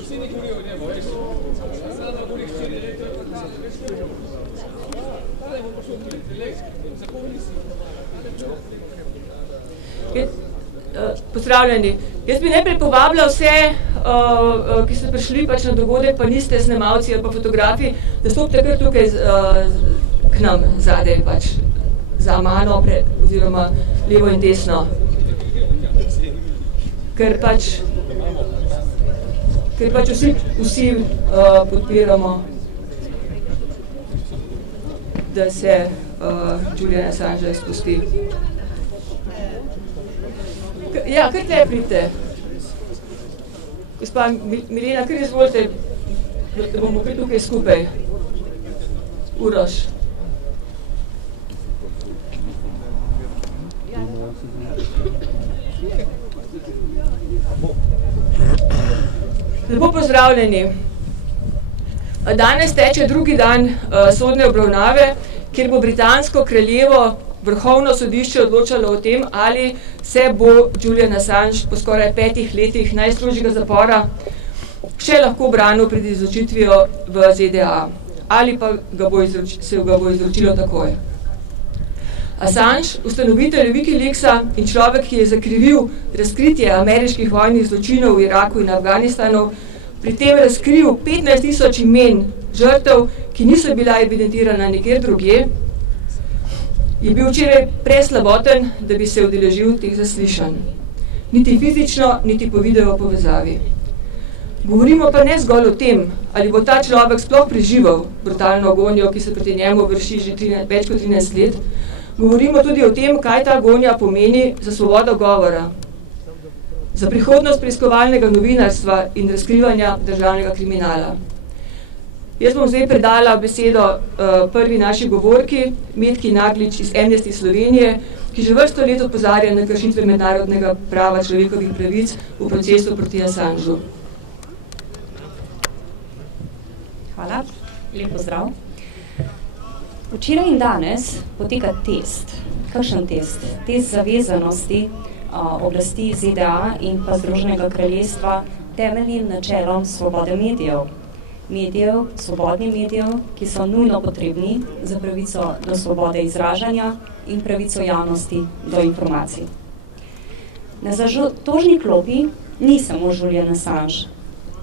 Vsi ne govorijo o njemu, veš. Samo govori 4 leta, veš. Tale bo pošel tudi, zakon nisi. Pozdravljeni. Jaz bi najprej povabila vse, ki ste prišli pač na dogodek, pa niste snemalci ali pa fotografi, da stopite kar tukaj k nam zadaj, pač za mano, oziroma levo in desno. Ker pač vsi podpiramo, da se Julian Assange izpusti. Ja, kar tle pridite. Gospa Milena, kar izvolite, da bomo kar tukaj skupaj. Uroš. Lepo pozdravljeni. Danes teče drugi dan sodne obravnave, kjer bo britansko kraljevo Vrhovno sodišče odločalo o tem, ali se bo Julian Assange po skoraj 5 letih najstrožjega zapora še lahko branil pred izročitvijo v ZDA, ali pa se ga bo izročilo takoj. Assange, ustanovitelj Wikileaksa in človek, ki je zakrivil razkritje ameriških vojnih zločinov v Iraku in Afganistanu, pri tem razkril 15.000 imen žrtev, ki niso bila evidentirana nikjer drugje, je bil včeraj preslaboten, da bi se udeležil teh zaslišanj. Niti fizično, niti po video povezavi. Govorimo pa ne zgolj o tem, ali bo ta človek sploh preživel brutalno gonjo, ki se proti njemu vrši že več kot 13 let. Govorimo tudi o tem, kaj ta gonja pomeni za svobodo govora, za prihodnost preiskovalnega novinarstva in razkrivanja državnega kriminala. Jaz bom zdaj predala besedo prvi naši govorki, Metki Naglič iz Amnesty Slovenije, ki že vrsto let opozarja na kršitve mednarodnega prava človekovih pravic v procesu proti Assangeu. Hvala, lep pozdrav. Včeraj in danes poteka test. Kakšen test? Test zavezanosti oblasti ZDA in pa Združenega kraljestva temeljnim načelom svobode medijev. Svobodnih medijev, ki so nujno potrebni za pravico do svobode izražanja in pravico javnosti do informacij. Na zatožni klopi ni samo Julian Assange.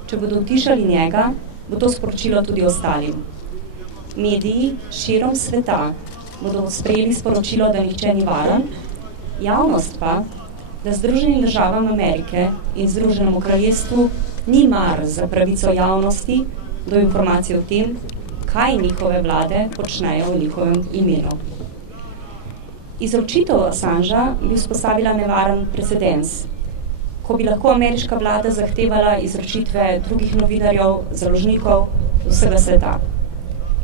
Če bodo utišali njega, bo to sporočilo tudi ostalim. Mediji širom sveta bodo sprejeli sporočilo, da nihče ni varen, javnost pa, da Združenim državam Amerike in Združenemu kraljestvu ni mar za pravico javnosti do informacij o tem, kaj njihove vlade počnejo v njihovem imenu. Izročitev Assangea bi vzpostavila nevaren precedens, ko bi lahko ameriška vlada zahtevala izročitve drugih novinarjev, založnikov vsega sveta.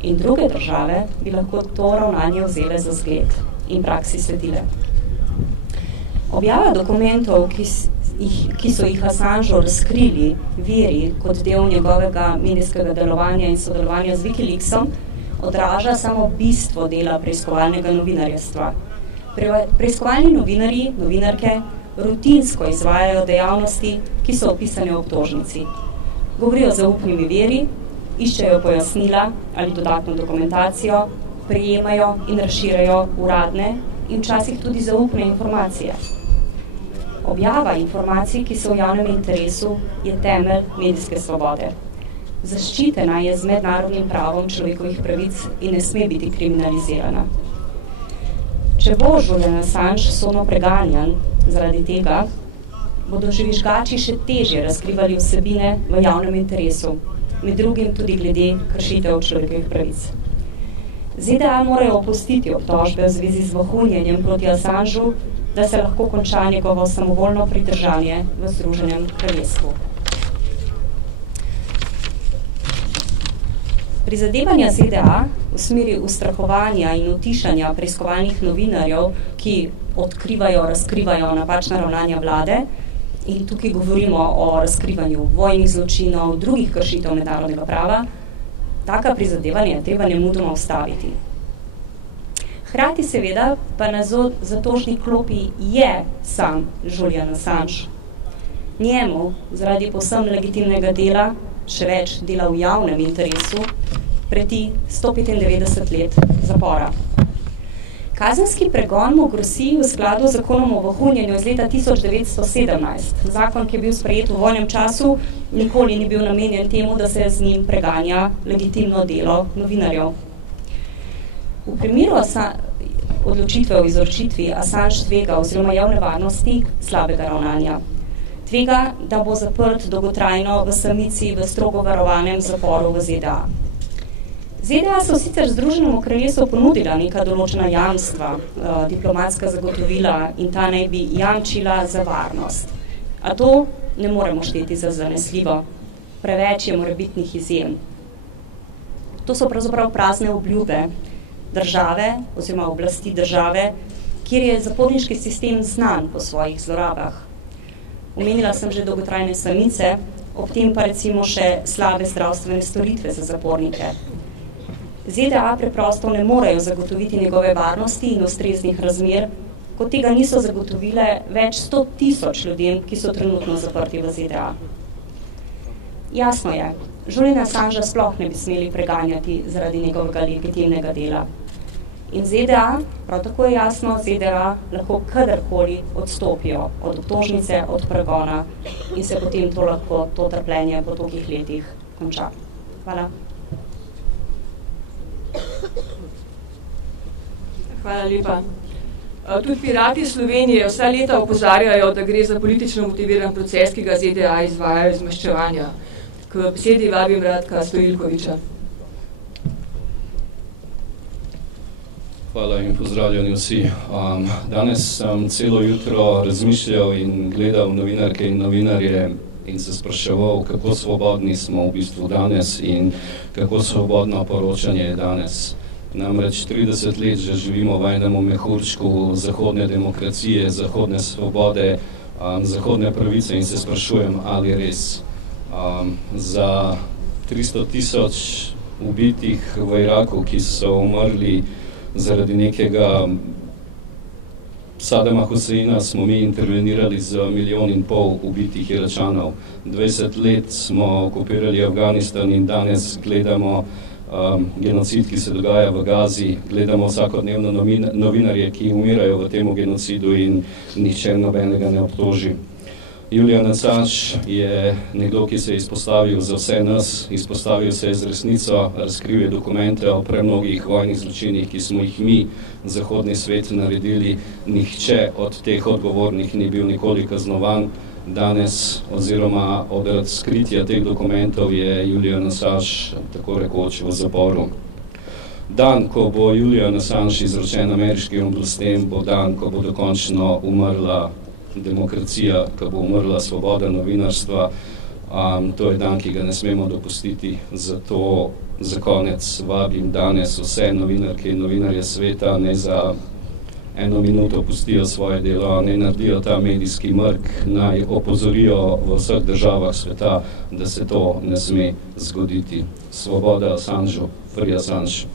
In druge države bi lahko to ravnanje vzele za zgled in praksi sledile. Objava dokumentov, ki so jih Assangeu razkrili viri kot del njegovega medijskega delovanja in sodelovanja z Wikileaksom, odraža samo bistvo dela preiskovalnega novinarjestva. Preiskovalni novinarji, novinarke, rutinsko izvajajo dejavnosti, ki so opisane v obtožnici. Govorijo z zaupnimi viri, iščejo pojasnila ali dodatno dokumentacijo, prejemajo in razširajo uradne in včasih tudi zaupne informacije. Objava informacij, ki so v javnem interesu, je temelj medijske svobode. Zaščitena je z mednarodnim pravom človekovih pravic in ne sme biti kriminalizirana. Če bo Julian Assange sodno preganjan zaradi tega, bodo žvižgači še težje razkrivali vsebine v javnem interesu, med drugim tudi glede kršitev človekovih pravic. ZDA morajo opustiti obtožbe v zvezi z vohunjenjem proti Assangeu, da se lahko konča njegovo samovoljno pridržanje v Združenem kraljestvu. Prizadevanja ZDA v smeri ustrahovanja in utišanja preiskovalnih novinarjev, ki odkrivajo, razkrivajo napačna ravnanja vlade, in tukaj govorimo o razkrivanju vojnih zločinov, drugih kršitev mednarodnega prava, taka prizadevanja je treba nemudoma ustaviti. Hkrati seveda pa na zatožni klopi je sam Julian Assange. Njemu zaradi povsem legitimnega dela, še več dela v javnem interesu, preti 195 let zapora. Kazenski pregon mu grosi v skladu z zakonom o vohunjenju iz leta 1917. Zakon, ki je bil sprejet v vojnem času, nikoli ni bil namenjen temu, da se z njim preganja legitimno delo novinarjev. V primeru odločitve o izročitvi Assange tvega oziroma javne varnosti slabega ravnanja. Tvega, da bo zaprt dolgotrajno v samici v strogo varovanem zaporu v ZDA. ZDA so sicer Združenemu kraljestvu ponudila neka določena jamstva, diplomatska zagotovila in ta naj bi jamčila za varnost. A to ne moremo šteti za zanesljivo. Preveč je morebitnih izjem. To so pravzaprav prazne obljube države oziroma oblasti države, kjer je zaporniški sistem znan po svojih zlorabah. Omenila sem že dolgotrajne samice, ob tem pa recimo še slabe zdravstvene storitve za zapornike. ZDA preprosto ne morejo zagotoviti njegove varnosti in ustreznih razmer, kot tega niso zagotovile več 100.000 ljudem, ki so trenutno zaprti v ZDA. Jasno je, Juliana Assangea sploh ne bi smeli preganjati zaradi njegovega legitimnega dela. In ZDA, prav tako je jasno, ZDA lahko kadarkoli odstopijo od obtožnice, od pregona in se potem to trpljenje po tolikih letih konča. Hvala. Hvala lepa. Tudi Pirati Slovenije vsa leta opozarjajo, da gre za politično motiviran proces, ki ga ZDA izvajajo iz maščevanja. K besedi vabim Radka Stojiljkoviča. Hvala in pozdravljeni vsi. Danes sem celo jutro razmišljal in gledal novinarke in novinarje in se spraševal, kako svobodni smo v bistvu danes in kako svobodno poročanje je danes. Namreč 30 let že živimo v enem mehurčku zahodne demokracije, zahodne svobode, zahodne pravice in se sprašujem, ali res. Za 300.000 ubitih v Iraku, ki so umrli zaradi nekega Sadama Huseina, smo mi intervenirali z 1,5 milijona ubitih Iračanov. 20 let smo okupirali Afganistan in danes gledamo genocid, ki se dogaja v Gazi, gledamo vsakodnevno novinarje, ki umirajo v tem genocidu in nihče nobenega ne obtoži. Julian Assange je nekdo, ki se je izpostavil za vse nas, izpostavil se je z resnico, razkril je dokumente o premnogih vojnih zločinih, ki smo jih mi, zahodni svet, naredili. Nihče od teh odgovornih ni bil nikoli kaznovan. Danes, oziroma od razkritja teh dokumentov, je Julian Assange tako rekoč v zaporu. Dan, ko bo Julian Assange izročen ameriškim oblastem, bo dan, ko bo dokončno umrla demokracija, ko bo umrla svoboda novinarstva. To je dan, ki ga ne smemo dopustiti. Zato za konec vabim danes vse novinarke in novinarje sveta, ne za 1 minuto pustijo svoje delo, ne naredijo ta medijski mrk, naj opozorijo v vseh državah sveta, da se to ne sme zgoditi. Svoboda Assangeu, free Assange.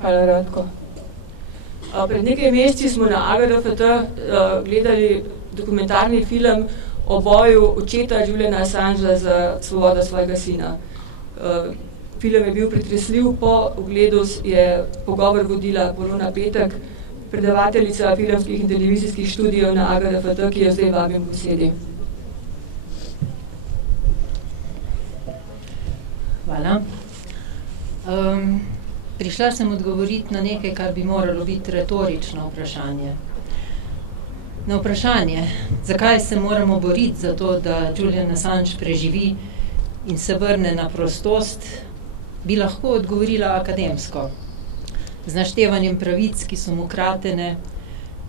Hvala, Radko. Pred nekaj meseci smo na AGRFT gledali dokumentarni film o boju očeta Juliana Assangea za svobodo svojega sina. Film je bil pretresljiv, po ogledu je pogovor vodila Polona Petek, predavateljica filmskih in televizijskih študijev na AGRFT, ki jo zdaj vabim v besedi. Hvala. Prišla sem odgovoriti na nekaj, kar bi moralo biti retorično vprašanje. Na vprašanje, zakaj se moramo boriti za to, da Julian Assange preživi in se vrne na prostost, bi lahko odgovorila akademsko, z naštevanjem pravic, ki so mu kratene,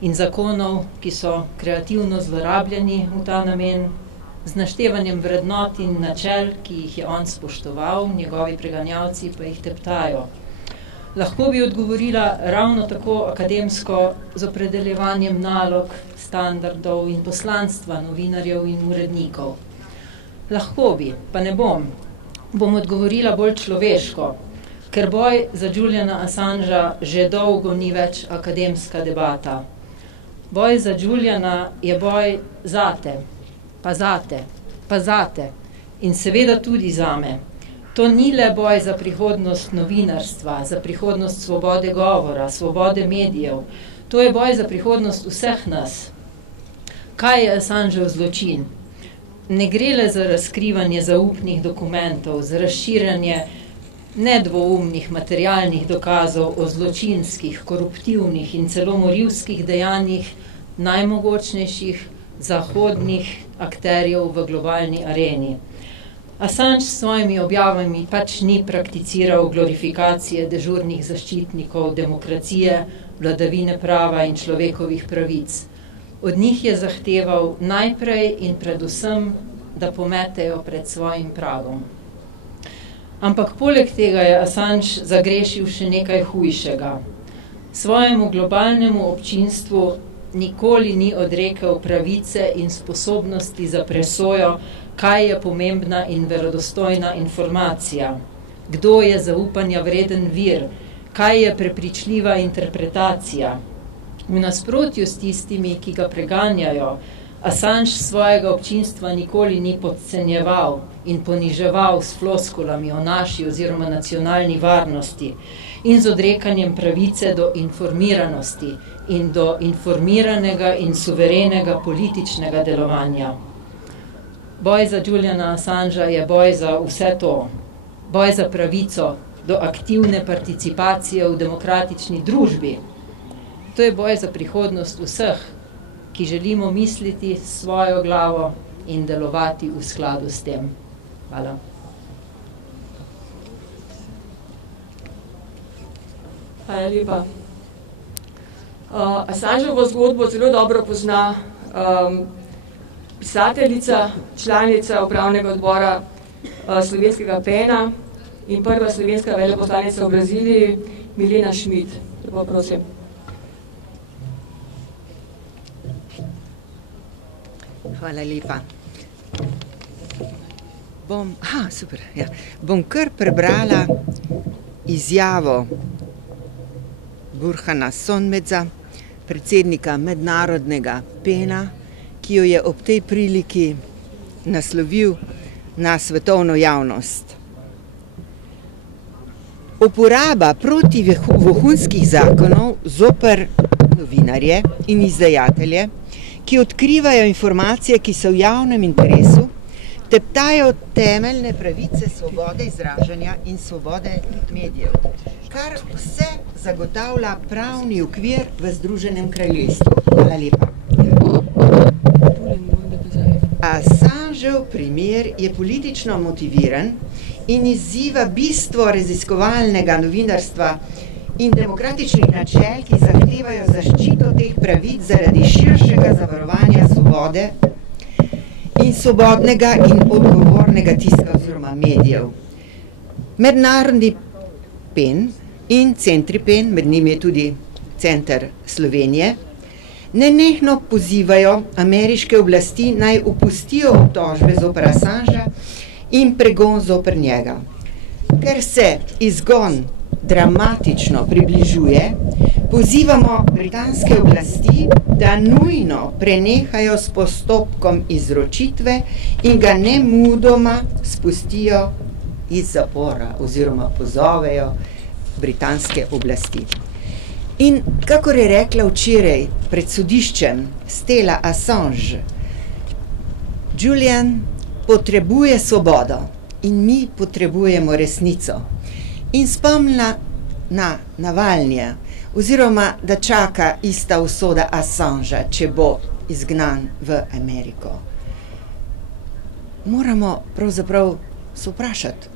in zakonov, ki so kreativno zlorabljeni v ta namen, z naštevanjem vrednot in načel, ki jih je on spoštoval, njegovi preganjavci pa jih teptajo. Lahko bi odgovorila ravno tako akademsko z opredeljevanjem nalog, standardov in poslanstva novinarjev in urednikov. Lahko bi, pa ne bom. Bom odgovorila bolj človeško, ker boj za Juliana Assangea že dolgo ni več akademska debata. Boj za Juliana je boj zate, pa zate, pa zate in seveda tudi zame. To ni le boj za prihodnost novinarstva, za prihodnost svobode govora, svobode medijev. To je boj za prihodnost vseh nas. Kaj je Assangeov zločin? Ne gre le za razkrivanje zaupnih dokumentov, za razširjanje nedvoumnih materialnih dokazov o zločinskih, koruptivnih in celo morilskih dejanjih najmogočnejših zahodnih akterjev v globalni areni. Assange s svojimi objavami pač ni prakticiral glorifikacije dežurnih zaščitnikov demokracije, vladavine prava in človekovih pravic. Od njih je zahteval najprej in predvsem, da pometejo pred svojim pragom. Ampak poleg tega je Assange zagrešil še nekaj hujšega. Svojemu globalnemu občinstvu nikoli ni odrekel pravice in sposobnosti za presojo, kaj je pomembna in verodostojna informacija, kdo je zaupanja vreden vir, kaj je prepričljiva interpretacija. V nasprotju s tistimi, ki ga preganjajo, Assange svojega občinstva nikoli ni podcenjeval in poniževal s floskulami o naši oziroma nacionalni varnosti in z odrekanjem pravice do informiranosti in do informiranega in suverenega političnega delovanja. Boj za Juliana Assangea je boj za vse to. Boj za pravico do aktivne participacije v demokratični družbi. To je boj za prihodnost vseh, ki želimo misliti s svojo glavo in delovati v skladu s tem. Hvala. Hvala lepa. Assangeovo zgodbo zelo dobro pozna pisateljica, članica upravnega odbora slovenskega PEN-a in prva slovenska veleposlanica v Braziliji, Milena Schmidt. Lepo prosim. Hvala lepa. Bom kar prebrala izjavo Burhana Sonmedza, predsednika mednarodnega PEN-a, ki jo je ob tej priliki naslovil na svetovno javnost. Uporaba protivohunskih zakonov zoper novinarje in izdajatelje, ki odkrivajo informacije, ki so v javnem interesu, teptajo temeljne pravice svobode izražanja in svobode medijev, kar vse zagotavlja pravni okvir v Združenem kraljestvu. Hvala lepa. Assangeov primer je politično motiviran in izziva bistvo raziskovalnega novinarstva in demokratičnih načel, ki zahtevajo zaščito teh pravic zaradi širšega zavarovanja svobode in svobodnega in odgovornega tiska oziroma medijev. Mednarodni PEN in centri PEN, med njimi je tudi Center Slovenije, nenehno pozivajo ameriške oblasti naj opustijo obtožbe zoper Assangea in pregon zoper njega. Ker se izgon dramatično približuje, pozivamo britanske oblasti, da nujno prenehajo s postopkom izročitve in ga nemudoma spustijo iz zapora oziroma pozovejo britanske oblasti. In kakor je rekla včeraj pred sodiščem Stella Assange, Julian potrebuje svobodo in mi potrebujemo resnico. In spomnila na Navalnija, oziroma da čaka ista usoda Assangea, če bo izgnan v Ameriko. Moramo pravzaprav se vprašati,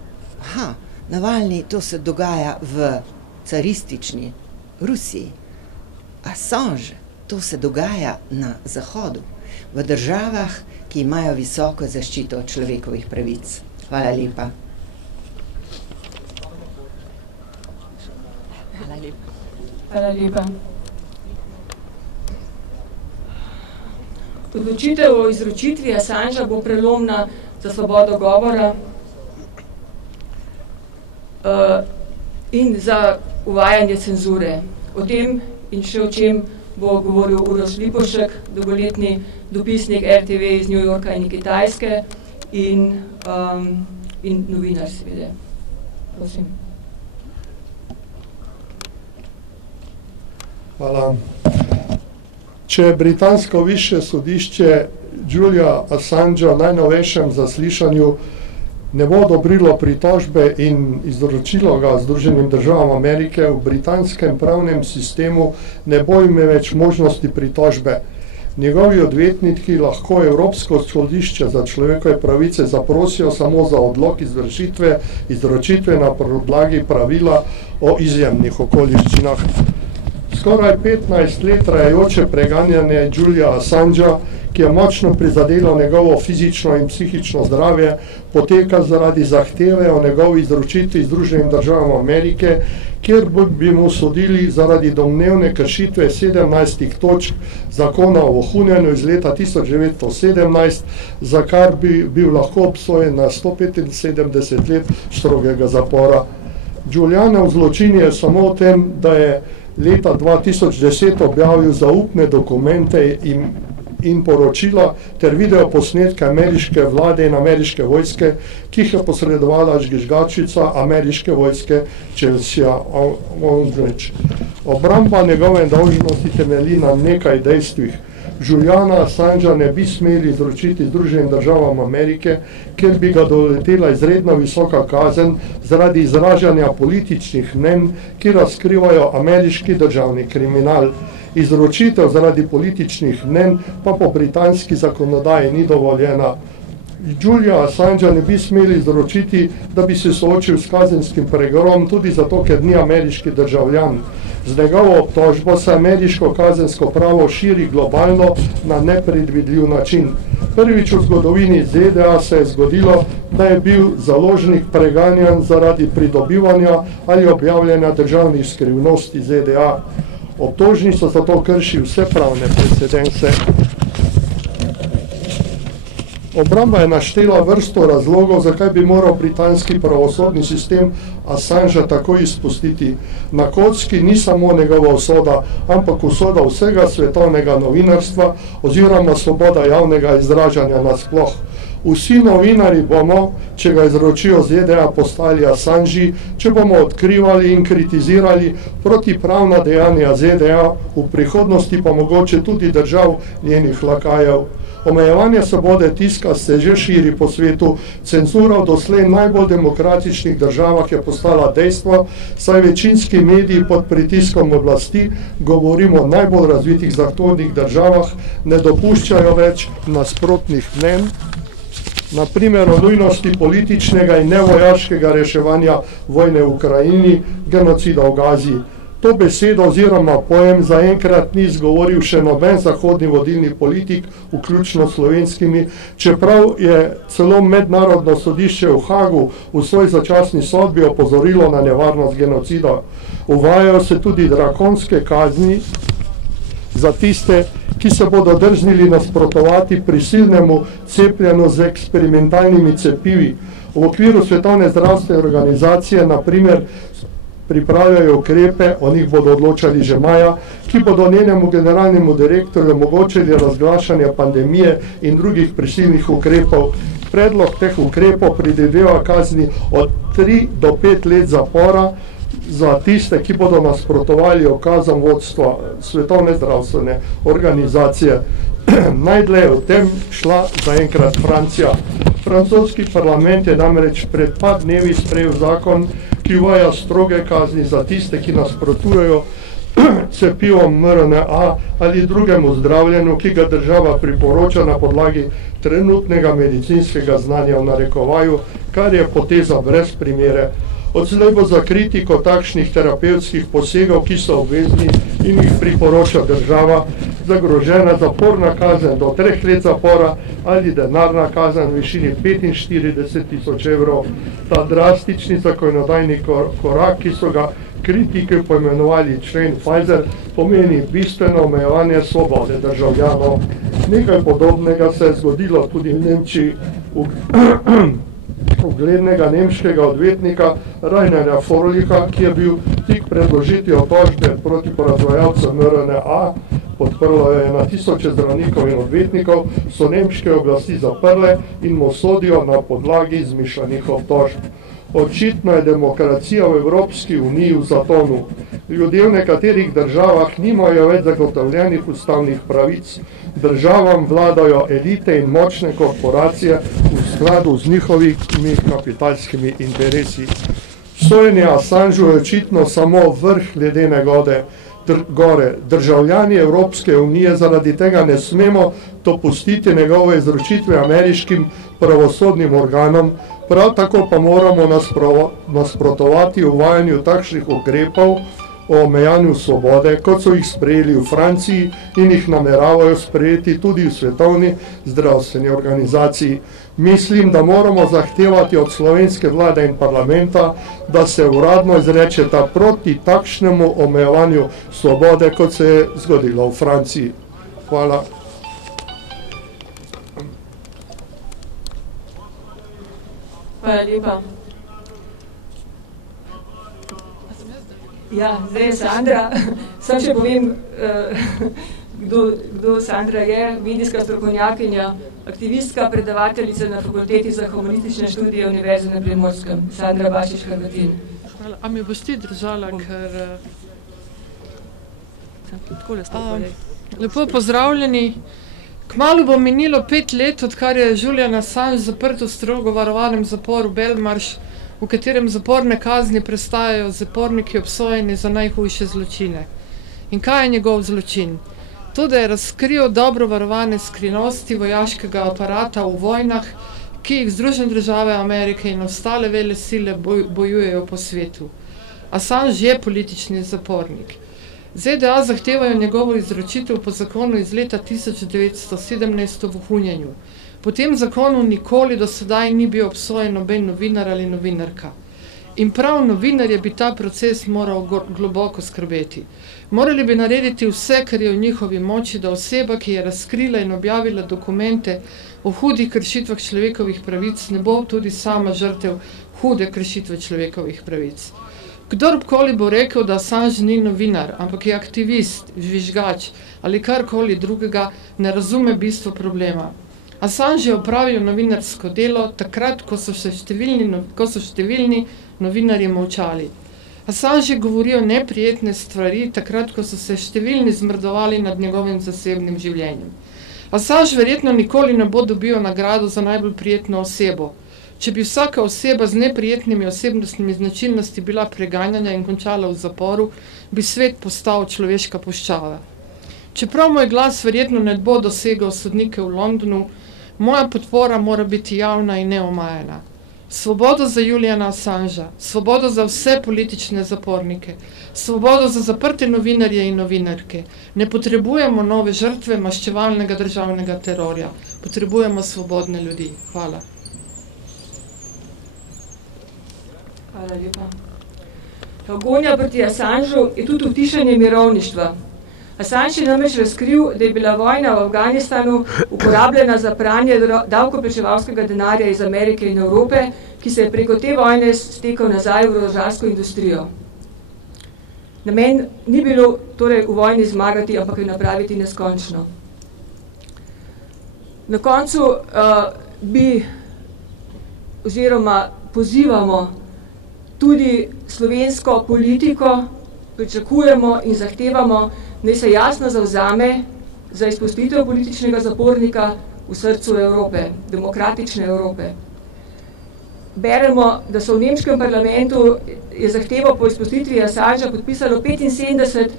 Navalni, to se dogaja v caristični Rusiji. Assange, to se dogaja na Zahodu, v državah, ki imajo visoko zaščito človekovih pravic. Hvala lepa. Hvala lepa. Odločitev o izročitvi Assangea bo prelomna za svobodo govora. in za uvajanje cenzure. O tem in še o čem bo govoril Uroš Lipovšek, dolgoletni dopisnik RTV iz New Yorka in Kitajske in novinar seveda. Prosim. Hvala. Če britansko višje sodišče Julia Assangea v najnovejšem zaslišanju ne bo odobrilo pritožbe in izročilo ga Združenim državam Amerike, v britanskem pravnem sistemu ne bo imel več možnosti pritožbe. Njegovi odvetniki lahko Evropsko sodišče za človekove pravice zaprosijo samo za odlog izročitve na podlagi pravila o izjemnih okoliščinah. Skoraj 15 let trajajoče preganjanje Julia Assangea, ki je močno prizadelo njegovo fizično in psihično zdravje, poteka zaradi zahteve o njegovi izročitvi Združenim državam Amerike, kjer bi mu sodili zaradi domnevne kršitve 17 točk zakona o vohunjenju iz leta 1917, za kar bi bil lahko obsojen na 175 let strogega zapora. Julianov zločin je samo v tem, da je leta 2010 objavil zaupne dokumente in poročila ter videoposnetke ameriške vlade in ameriške vojske, ki jih je posredovala žvižgačica ameriške vojske Chelsea Aldridge. Obramba njegove dolžnosti temelji na nekaj dejstvih. Juliana Assangea ne bi smeli izročiti Združenim državam Amerike, ker bi ga doletela izredno visoka kazen zaradi izražanja političnih mnenj, ki razkrivajo ameriški državni kriminal. Izročitev zaradi političnih mnenj pa po britanski zakonodaji ni dovoljena. Julia Assangea ne bi smeli izročiti, da bi se soočil s kazenskim pregonom, tudi zato, ker ni ameriški državljan. Z njegovo obtožbo se ameriško kazensko pravo širi globalno na nepredvidljiv način. Prvič v zgodovini ZDA se je zgodilo, da je bil založnik preganjan zaradi pridobivanja ali objavljanja državnih skrivnosti ZDA. Obtožnica zato krši vse pravne precedense. Obramba je naštela vrsto razlogov, zakaj bi moral britanski pravosodni sistem Assangea takoj izpustiti. Na kocki ni samo njegova usoda, ampak usoda vsega svetovnega novinarstva oziroma svoboda javnega izražanja nasploh. Vsi novinari bomo, če ga izročijo ZDA, postali Assangei, če bomo odkrivali in kritizirali protipravna dejanja ZDA, v prihodnosti pa mogoče tudi držav njenih lakajev. Omejevanje svobode tiska se že širi po svetu, cenzura v doslej najbolj demokratičnih državah je postala dejstvo, saj večinski mediji pod pritiskom oblasti, govorimo o najbolj razvitih zahodnih državah, ne dopuščajo več nasprotnih mnenj, na primer o nujnosti političnega in nevojaškega reševanja vojne v Ukrajini, genocida v Gazi. To besedo oziroma pojem zaenkrat ni izgovoril še noben zahodni vodilni politik, vključno slovenskimi, čeprav je celo mednarodno sodišče v Hagu v svoj začasni sodbi opozorilo na nevarnost genocida. Uvajajo se tudi drakonske kazni za tiste, ki se bodo drznili nasprotovati prisilnemu cepljenju z eksperimentalnimi cepivi. V okviru Svetovne zdravstvene organizacije, na primer, pripravljajo ukrepe, o njih bodo odločali že maja, ki bodo njenemu generalnemu direktorju omogočili razglašanje pandemije in drugih prisilnih ukrepov. Predlog teh ukrepov predvideva kazni od 3 do 5 let zapora za tiste, ki bodo nasprotovali ukazom vodstva Svetovne zdravstvene organizacije. Najdlje je v tem šla zaenkrat Francija. Francoski parlament je namreč pred par dnevi sprejel zakon, ki uvaja stroge kazni za tiste, ki nasprotujejo cepivom mRNA ali drugemu zdravljenju, ki ga država priporoča na podlagi trenutnega medicinskega znanja v narekovaju, kar je poteza brez primere. Odslej bo za kritiko takšnih terapevtskih posegov, ki so obvezni in jih priporoča država, zagrožena zaporna kazen do 3 let zapora ali denarna kazen v višini 45.000 evrov. Ta drastični zakonodajni korak, ki so ga kritiki poimenovali člen Pfizer, pomeni bistveno omejevanje svobode državljanov. Nekaj podobnega se je zgodilo tudi v Nemčiji. uglednega nemškega odvetnika Rainerja Forlicha, ki je bil tik pred vložitvijo tožbe proti porazvajalcem RNA, podprlo je na tisoče zdravnikov in odvetnikov, so nemške oblasti zaprle in mu sodijo na podlagi izmišljenih obtožb. Očitno je demokracija v Evropski uniji v zatonu. Ljudje v nekaterih državah nimajo več zagotovljenih ustavnih pravic. Državam vladajo elite in močne korporacije v skladu z njihovimi kapitalskimi interesi. Sojenje Assangeu je očitno samo vrh ledene gore. Državljani Evropske unije zaradi tega ne smemo dopustiti njegove izročitve ameriškim pravosodnim organom, prav tako pa moramo nasprotovati uvajanju takšnih ukrepov o omejanju svobode, kot so jih sprejeli v Franciji in jih nameravajo sprejeti tudi v Svetovni zdravstveni organizaciji. Mislim, da moramo zahtevati od slovenske vlade in parlamenta, da se uradno izrečeta proti takšnemu omejevanju svobode, kot se je zgodilo v Franciji. Hvala. Hvala lepa. Ja, zdaj je Sandra. Sam še povem, kdo Sandra je. Medijska strokovnjakinja, aktivistka, predavateljica na Fakulteti za humanistične študije Univerze na Primorskem. Sandra Bašič-Hrvatin. Hvala. A mi boš ti držala, ker... Lepo pozdravljeni. Kmalu bo minilo 5 let, odkar je Julian Assange zaprt v strogo varovanem zaporu Belmarsh, v katerem zaporne kazni prestajajo zaporniki obsojeni za najhujše zločine. In kaj je njegov zločin? To, da je razkril dobro varovane skrivnosti vojaškega aparata v vojnah, ki jih Združene države Amerike in ostale velesile bojujejo po svetu. Assange je politični zapornik. ZDA zahtevajo njegovo izročitev po zakonu iz leta 1917 v vohunjenju. Po tem zakonu nikoli do sedaj ni bil obsojen noben novinar ali novinarka. In prav novinarje bi ta proces moral globoko skrbeti. Morali bi narediti vse, kar je v njihovi moči, da oseba, ki je razkrila in objavila dokumente o hudih kršitvah človekovih pravic, ne bo tudi sama žrtev hude kršitve človekovih pravic. Kdorkoli bo rekel, da Assange ni novinar, ampak je aktivist, žvižgač ali karkoli drugega, ne razume bistvo problema. Assange je opravil novinarsko delo takrat, ko so številni novinarji molčali. Assange je govoril neprijetne stvari takrat, ko so se številni zmrdovali nad njegovim zasebnim življenjem. Assange verjetno nikoli ne bo dobil nagrado za najbolj prijetno osebo. Če bi vsaka oseba z neprijetnimi osebnostnimi značilnosti bila preganjanja in končala v zaporu, bi svet postal človeška puščava. Čeprav moj glas verjetno ne bo dosegal sodnike v Londonu, moja podpora mora biti javna in neomajena. Svobodo za Juliana Assangea, svobodo za vse politične zapornike, svobodo za zaprte novinarje in novinarke. Ne potrebujemo nove žrtve maščevalnega državnega terorja. Potrebujemo svobodne ljudi. Hvala. Hvala lepa. Gonja proti Assangeu je tudi utišanje mirovništva. Assange je namreč razkril, da je bila vojna v Afganistanu uporabljena za pranje davkoplačevalskega denarja iz Amerike in Evrope, ki se je preko te vojne stekal nazaj v orožarsko industrijo. Namen ni bilo torej v vojni zmagati, ampak jo napraviti neskončno. Na koncu oziroma pozivamo tudi slovensko politiko, pričakujemo in zahtevamo, naj se jasno zavzame za izpustitev političnega zapornika v srcu Evrope, demokratične Evrope. Beremo, da so v nemškem parlamentu je zahtevo po izpustitvi Assangea podpisalo 75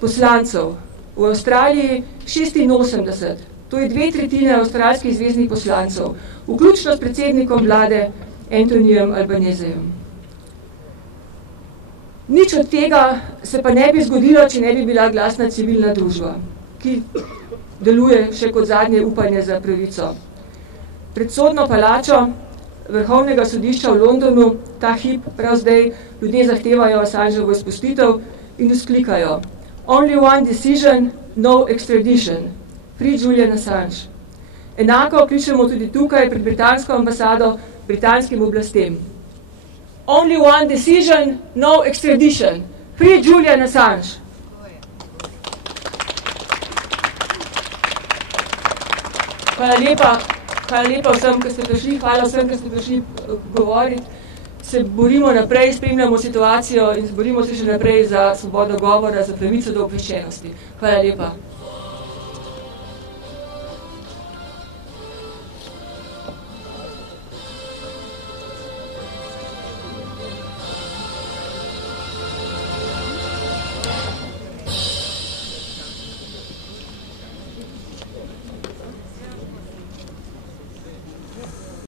poslancev, v Avstraliji 86, to je 2/3 avstralskih zveznih poslancev, vključno s predsednikom vlade Antonijem Albanezejem. Nič od tega se pa ne bi zgodilo, če ne bi bila glasna civilna družba, ki deluje še kot zadnje upanje za pravico. Pred sodno palačo Vrhovnega sodišča v Londonu ta hip prav zdaj ljudje zahtevajo Assangeovo izpustitev in vzklikajo: Only one decision, no extradition. Free Julian Assange. Enako kličemo tudi tukaj pred britansko ambasado: britanskim oblastem. Only one decision, no extradition. Free Julian Assange. Hvala lepa vsem, ki ste prišli, hvala vsem, ki ste prišli govoriti. Se borimo naprej, spremljamo situacijo in borimo se še naprej za svobodo govora, za pravico do obveščenosti. Hvala lepa.